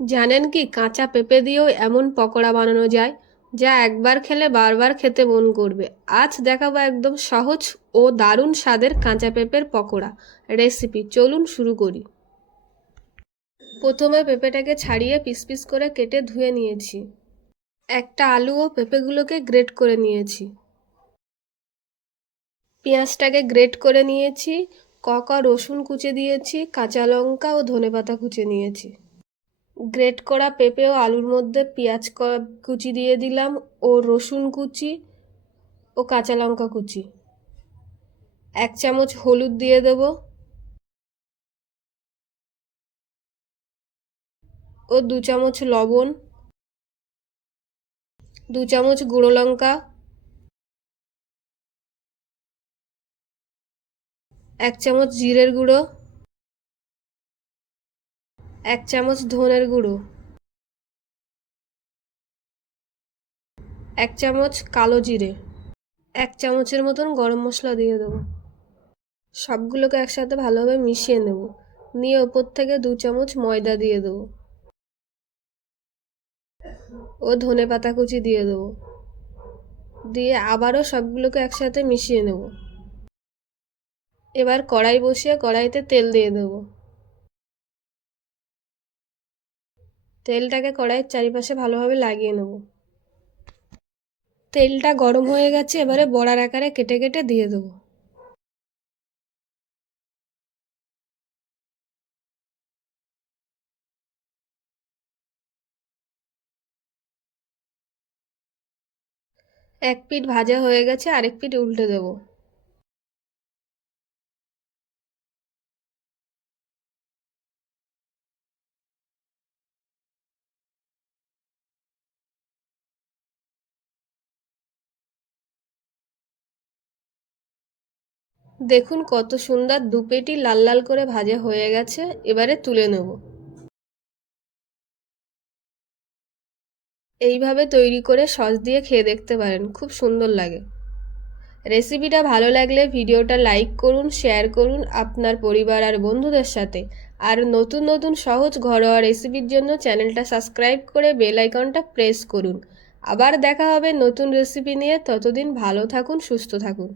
জানেন কি কাঁচা পেঁপে দিয়েও এমন পকোড়া বানানো যায় যা একবার খেলে বারবার খেতে মন করবে। আজ দেখাবো একদম সহজ ও দারুণ স্বাদের কাঁচা পেঁপের পকোড়া রেসিপি। চলুন শুরু করি। প্রথমে পেঁপেটাকে ছাড়িয়ে পিস পিস করে কেটে ধুয়ে নিয়েছি। একটা আলু ও পেঁপেগুলোকে গ্রেট করে নিয়েছি। পেঁয়াজটাকে গ্রেট করে নিয়েছি। রসুন কুচে দিয়েছি, কাঁচা লঙ্কা ও ধনেপাতা কুচে নিয়েছি। গ্রেট করা পেঁপে ও আলুর মধ্যে পেঁয়াজ কুচি দিয়ে দিলাম ও রসুন কুচি ও কাঁচা লঙ্কা কুচি। 1 চামচ হলুদ দিয়ে দেব ও 2 চামচ লবণ, 2 চামচ গুঁড়ো লঙ্কা, 1 চামচ জিরের গুঁড়ো, 1 চামচ ধনের গুঁড়ো, 1 চামচ কালো জিরে, 1 চামচের মতন গরম মশলা দিয়ে দেবো। সবগুলোকে একসাথে ভালোভাবে মিশিয়ে নেব। নিয়ে ওপর থেকে 2 চামচ ময়দা দিয়ে দেবো ও ধনেপাতা কুচি দিয়ে দেবো। দিয়ে আবারও সবগুলোকে একসাথে মিশিয়ে নেব। এবার কড়াই বসিয়ে কড়াইতে তেল দিয়ে দেব। তেলটাকে কড়াইয়ের চারিপাশে ভালোভাবে লাগিয়ে নেব। তেলটা গরম হয়ে গেছে, এবারে বড়ার আকারে কেটে কেটে দিয়ে দেবো। এক পিঠ ভাজা হয়ে গেছে, আরেক পিঠ উল্টে দেব। দেখুন কত সুন্দর দু পিঠই লাল লাল করে ভাজা হয়ে গেছে। এবারে তুলে নেব। এইভাবে তৈরি করে সস দিয়ে খেয়ে দেখতে পারেন, খুব সুন্দর লাগে। রেসিপিটা ভালো লাগলে ভিডিওটা লাইক করুন, শেয়ার করুন আপনার পরিবার আর বন্ধুদের সাথে। আর নতুন নতুন সহজ ঘরোয়া রেসিপির জন্য চ্যানেলটা সাবস্ক্রাইব করে বেল আইকনটা প্রেস করুন। আবার দেখা হবে নতুন রেসিপি নিয়ে। ততদিন ভালো থাকুন, সুস্থ থাকুন।